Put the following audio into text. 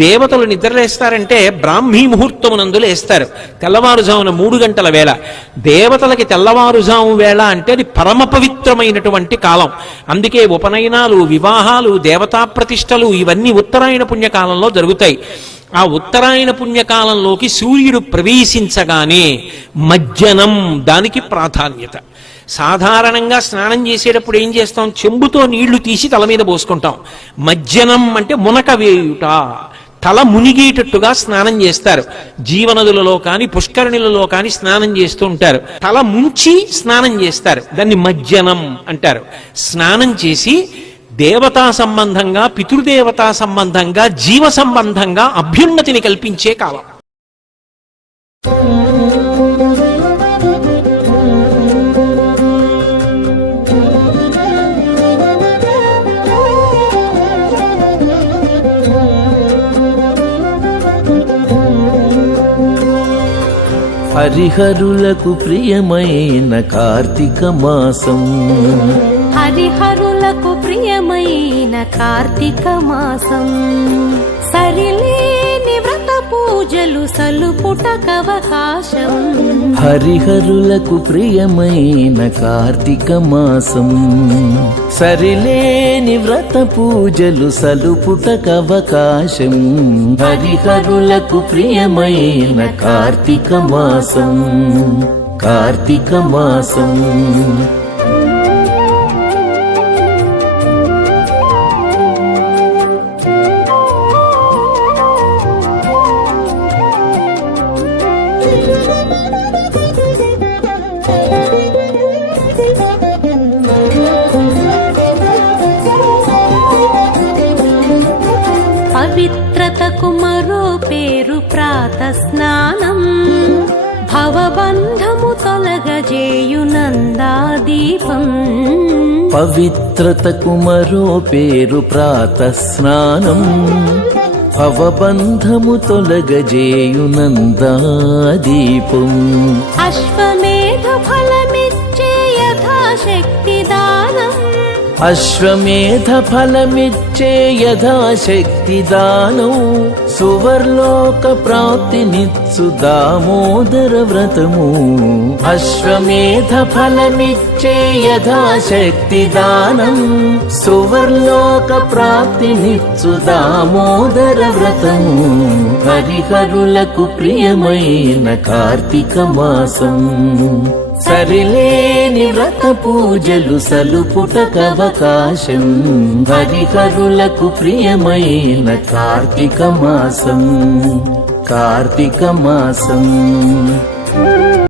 దేవతలు నిద్రలేస్తారంటే బ్రాహ్మీ ముహూర్తమునందు లేస్తారు, తెల్లవారుజామున 3 గంటల వేళ. దేవతలకి తెల్లవారుజాము వేళ అంటే అది పరమ పవిత్రమైనటువంటి కాలం. అందుకే ఉపనయనాలు, వివాహాలు, దేవతా ప్రతిష్టలు ఇవన్నీ ఉత్తరాయణ పుణ్యకాలంలో జరుగుతాయి. ఆ ఉత్తరాయణ పుణ్యకాలంలోకి సూర్యుడు ప్రవేశించగానే మజ్జనం దానికి ప్రాధాన్యత. సాధారణంగా స్నానం చేసేటప్పుడు ఏం చేస్తాం? చెంబుతో నీళ్లు తీసి తల మీద పోసుకుంటాం. మజ్జనం అంటే మునక వేయుట, తల మునిగేటట్టుగా స్నానం చేస్తారు. జీవనదులలో కానీ పుష్కరిణులలో కానీ స్నానం చేస్తూ ఉంటారు. తల ముంచి స్నానం చేస్తారు, దాన్ని మజ్జనం అంటారు. స్నానం చేసి దేవతా సంబంధంగా, పితృదేవతా సంబంధంగా, జీవ సంబంధంగా అభ్యున్నతిని కల్పించే కాలం. హరిహరులకు ప్రియమైన కార్తీక మాసం, హరిహరులకు ప్రియమైన కార్తీక మాసం. సరిలేని వ్రత పూజలు సలుపుటకవకాశం. హరిహరులకు ప్రియమైన కార్తీక మాసం, సరిలేని వ్రత పూజలు సలుపుటకవకాశం. హరిహరులకు ప్రియమైన కార్తీక మాసం, కార్తీక మాసం. పవిత్రతకు మరో పేరు ప్రాత స్నానం. భవబంధము తొలగజేయు నందాదీపం. పవిత్రతకు మరో పేరు ప్రాత స్నానం. భవబంధము తొలగజేయు నందాదీపం. అశ్వమేధ ఫలమిచ్చే యథాశక్తి దానం. అశ్వమేధ ఫలమిచ్చే యథాశక్తి దానం. సువర్లోక ప్రాప్తినిచ్చు దామోదర వ్రతము. అశ్వమేధ ఫలమిచ్చే యథాశక్తి దానం. సువర్లోక ప్రాప్తినిచ్చు దామోదర వ్రతము. హరిహరులకు ప్రియమైన కార్తీక మాసం, సరిలేని వ్రత పూజలు సలుపుటకవకాశం. హరిహరులకు ప్రియమైన కార్తీక మాసం, కార్తీక మాసం.